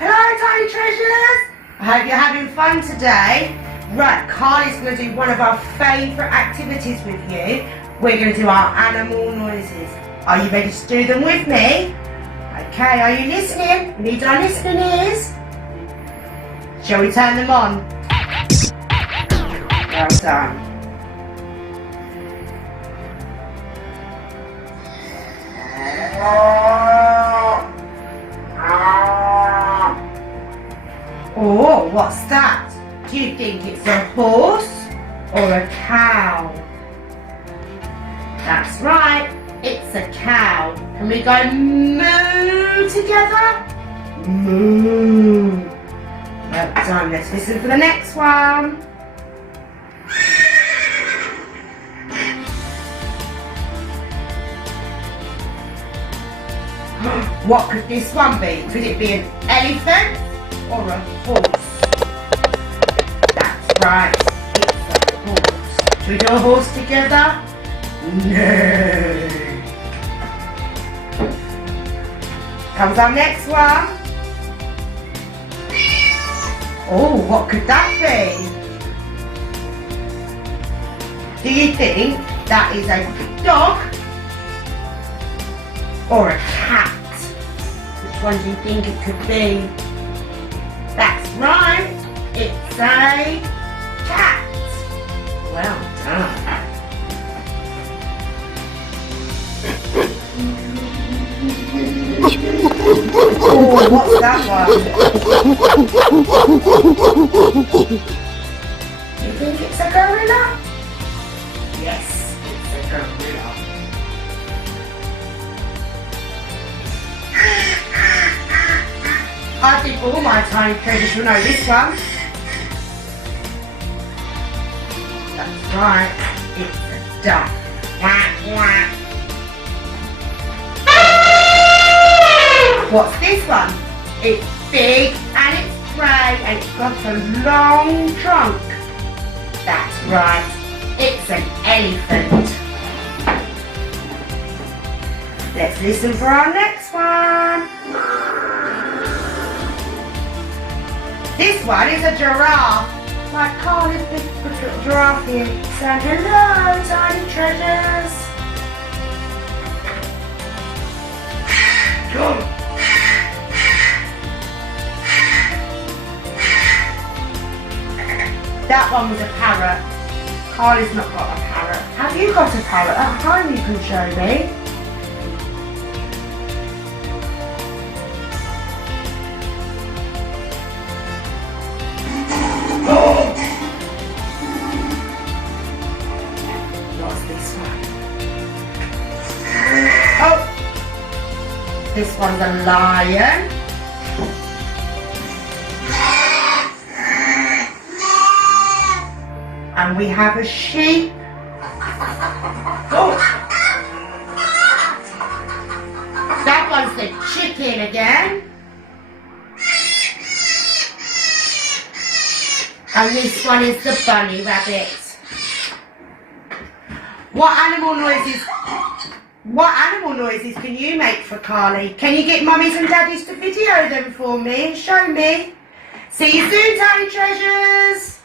Hello, Tiny Treasures! I hope you're having fun today. Right, Carly's going to do one of our favourite activities with you. We're going to do our animal noises. Are you ready to do them with me? Okay, are you listening? We need our listening ears. Shall we turn them on? Well done. Oh, what's that? Do you think it's a horse or a cow? That's right, it's a cow. Can we go moo together? Moo. Well done, let's listen for the next one. What could this one be? Could it be an elephant or a horse? That's right, it's a horse. Should we do a horse together? No. Comes our next one. Oh, what could that be? Do you think that is a dog or a cat? Which one do you think it could be? That's right, it's a cat. Well done. Oh, what's that one? You think it's a gorilla? Yes, it's a gorilla. I think all my tiny treasures will know this one. That's right, it's a duck. Quack, quack. What's this one? It's big and it's grey and it's got a long trunk. That's right, it's an elephant. Let's listen for our next one. This one is a giraffe. My Carly's big little giraffe here. Saying hello, tiny treasures. That one was a parrot. Carly's not got a parrot. Have you got a parrot at home you can show me? What's this one? Oh! This one's a lion. And we have a sheep. Oh. That one's the chicken again. And this one is the bunny rabbit. What animal noises can you make for Carly? Can you get mummies and daddies to video them for me and show me? See you soon, tiny treasures.